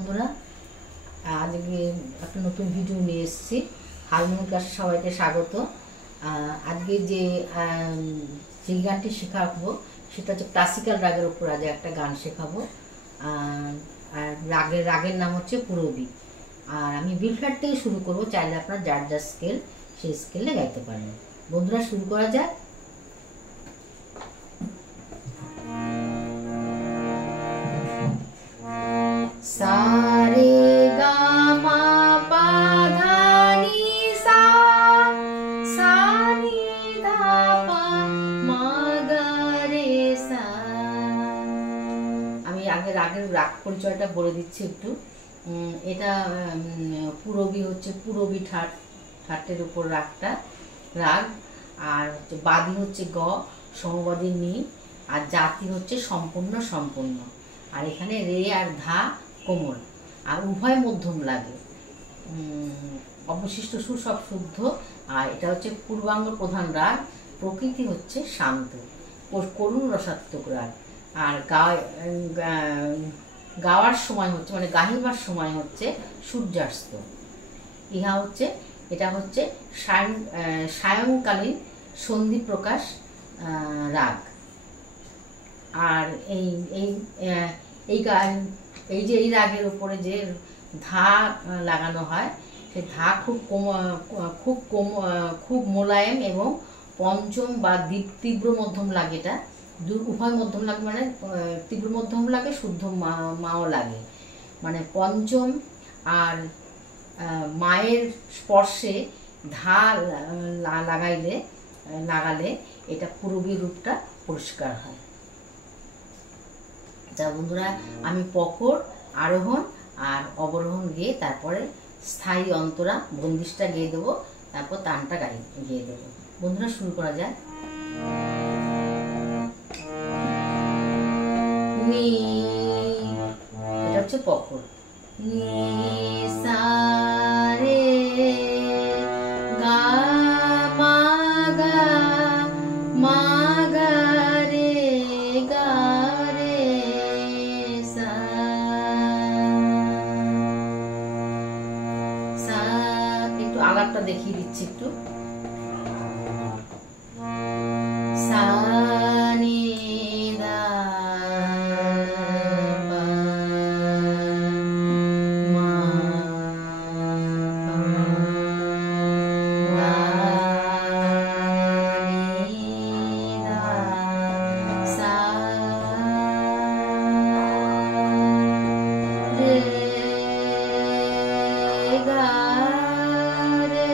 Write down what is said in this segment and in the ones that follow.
বন্ধুরা, আজকে একটা নতুন ভিডিও নিয়ে এসেছি। হারমোনিয়াম ক্লাসে সবাইকে স্বাগত। আজকে যে গানটি শেখাবো সেটা হচ্ছে ক্লাসিক্যাল রাগের উপর আজ একটা গান শেখাবো। আর রাগের নাম হচ্ছে পুরবী। আর আমি বি ফ্ল্যাট থেকে শুরু করবো, চাইলে আপনার যার যার স্কেল সেই স্কেলে গাইতে পারেন। বন্ধুরা, শুরু করা যাক। সা রে গা মা পা ধা নি সা, সা নি ধা পা মা গা রে সা। আমি আগে রাগ পরিচয়টা বলে দিচ্ছি একটু। এটা পুরবী হচ্ছে পুরবী ঠাটের উপর রাগ। আর হচ্ছে বাদী হচ্ছে গ, সমবাদী নি, আর জাতি হচ্ছে সম্পূর্ণ। আর এখানে রে আর ধা কোমল, আর উভয় মধ্যম লাগে। অবশিষ্ট সুর সব শুদ্ধ। আর এটা হচ্ছে পূর্বাঙ্গ প্রধান রাগ। প্রকৃতি হচ্ছে শান্ত, করুণ রসাত্মক রাগ। আর গাওয়ার সময় হচ্ছে মানে গাহিবার সময় হচ্ছে সূর্যাস্ত। এটা হচ্ছে সায়ংকালীন সন্ধি প্রকাশ রাগ। আর এই রাগের উপরে যে ধা লাগানো হয়, সে ধা খুব মোলায়েম এবং পঞ্চম বা তীব্র মধ্যম লাগে। এটা উভয় মধ্যম লাগে, মানে তীব্র মধ্যম লাগে, শুদ্ধ মাও লাগে। মানে পঞ্চম আর মায়ের স্পর্শে ধা লাগালে এটা পুরবী রূপটা পরিষ্কার হয়। যা বন্ধুরা, আমি পকর, আরোহণ আর অবরোহণ গেয়ে তারপরে স্থায়ী অন্তরা বন্দিশটা গেয়ে দেবো, তারপর তানটা গেয়ে দেবো। বন্ধুরা, শুরু করা যায়। নি, এটা হচ্ছে পকর। নি সা রে গা মা গা মা গা রে গা রে সা। একটু আলাপটা দেখিয়ে দিচ্ছি একটু। সা নি দা পা মা পা নি দা সা রে গা রে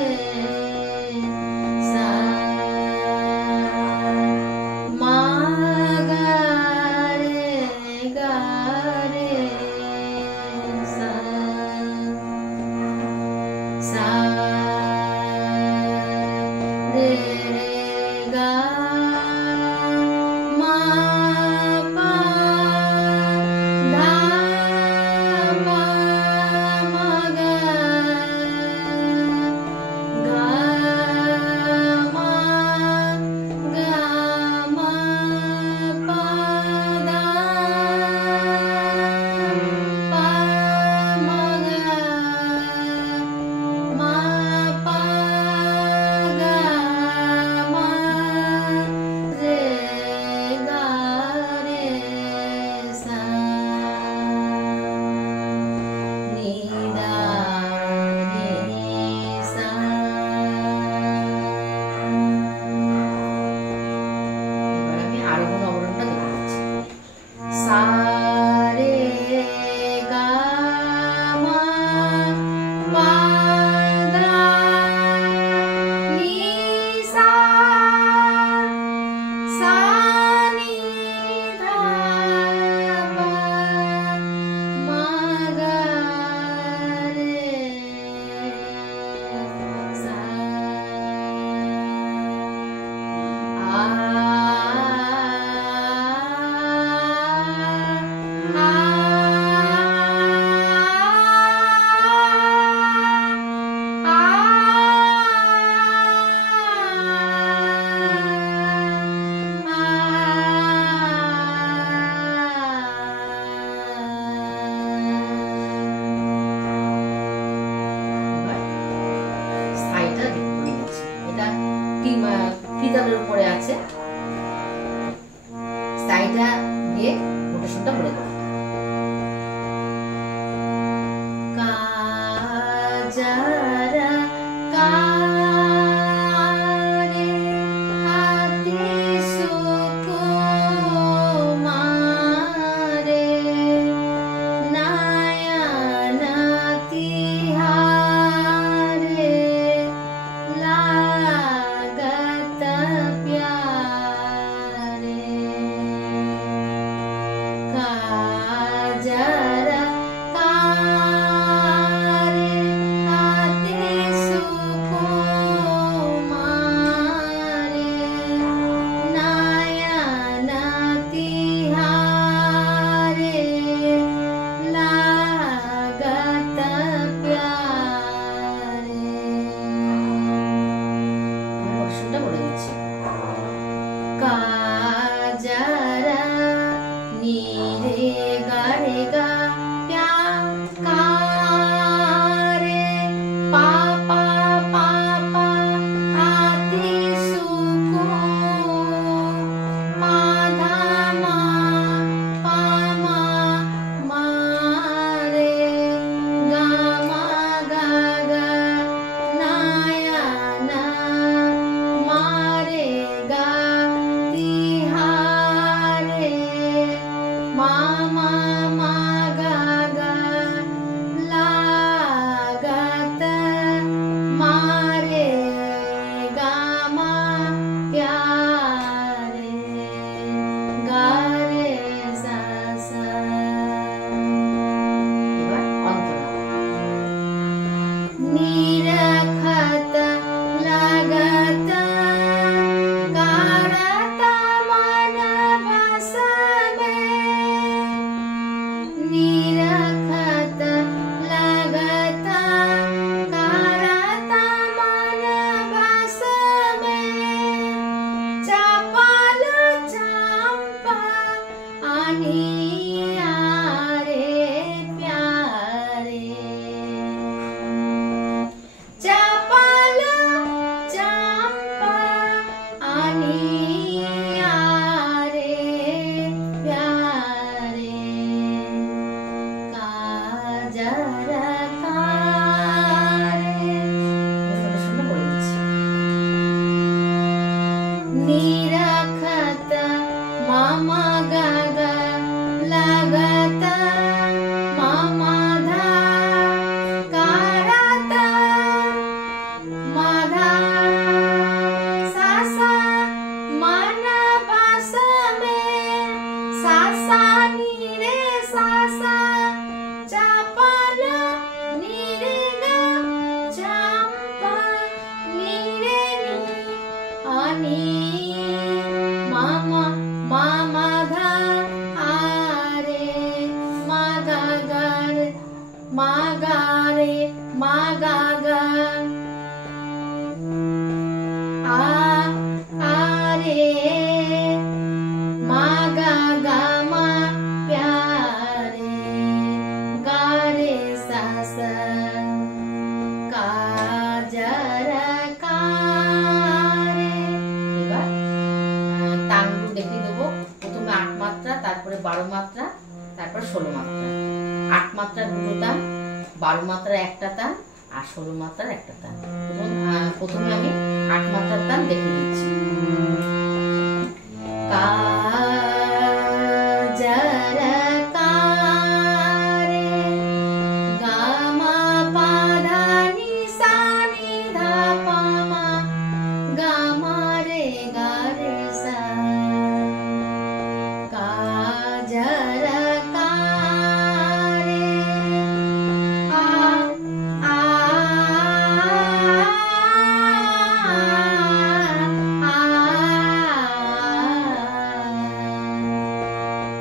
निरखत लगत करत मन बस में, निरखत लगत करत मन बस में, चपल चंपा अनिया रे प्यारे, चपल चंपा अनिया रे प्यारे, काजर निरखत मम गग लगत मम धा करत मधा सासा मन बस में, सासा नीरे सासा चपल निरिग चंपा नीरे नी अनि मामा मामा धा आरे मागागर मागारे मागागर आरे मागागा मा प्यारे, गारे सासा काजर कारे। এবার তানগুলো দেখিয়ে দেবো। প্রথমে ৮ মাত্রা, তারপরে ১২ মাত্রা, তারপর ১৬ মাত্রা। ৮ মাত্রার দুটো তান, ১২ মাত্রার একটা তান আর ১৬ মাত্রার একটা তান। প্রথমে আমি ৮ মাত্রার তান দেখিয়ে দিচ্ছি। কাজর কারে গামা পাধা নি সা নি ধা পা মা গামা রে গা রে সা, কাজর কারে আ আ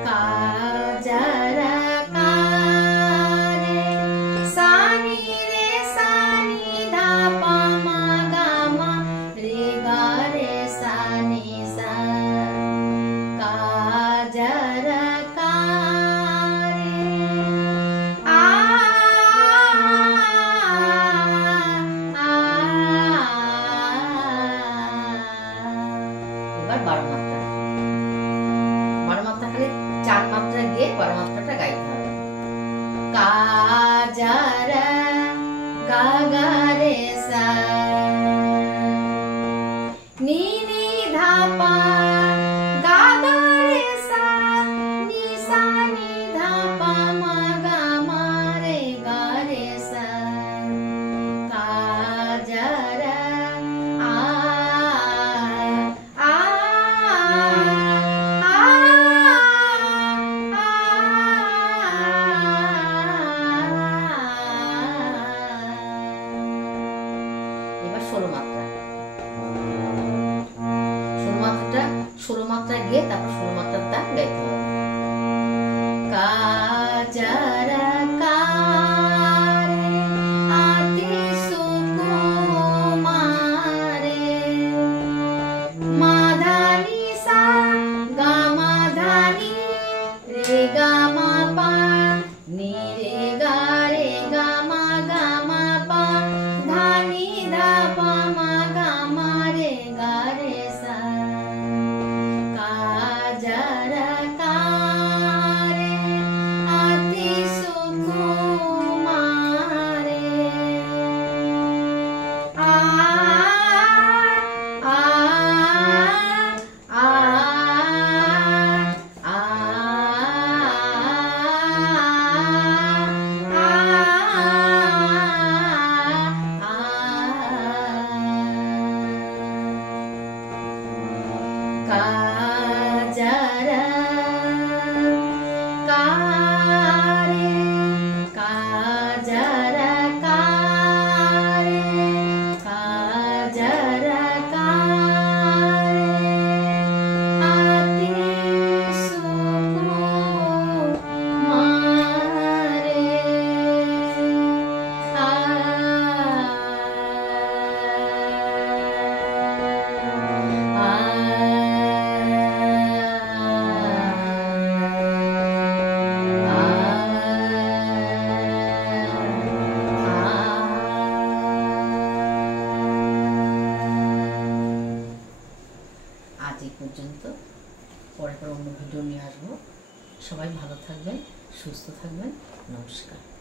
काजर कारे सा नी रे सा नी धा पा मा गा मा रे गा रे सा नी सा, काजर कारे आ এবার ১২ মাত্রা। ১২ মাত্রা খালি ৪ মাত্রা গিয়ে ১২ মাত্রাটা গাইতে হবে। কাজর গাগা রে সা নি নি ধা পা গাগা রে সা নি সা নি ধা পা মা গা মা রে গা রে সা, কাজর আ আ এবার ১৬ মাত্রা। ১৬ মাত্রা গিয়ে তারপর ১৬ মাত্রার তান গাইতে হবে। কাজর কারে আতি সুকুমারে মাধানি সা গা মাধানি রে গা মা পা নি রে গা মা পা ধানি ধা পা মা গা মা রে গা রে সা, কাজর কা পর্যন্ত। পরে অন্য ভিডিও নিয়ে আসবো। সবাই ভালো থাকবেন, সুস্থ থাকবেন। নমস্কার।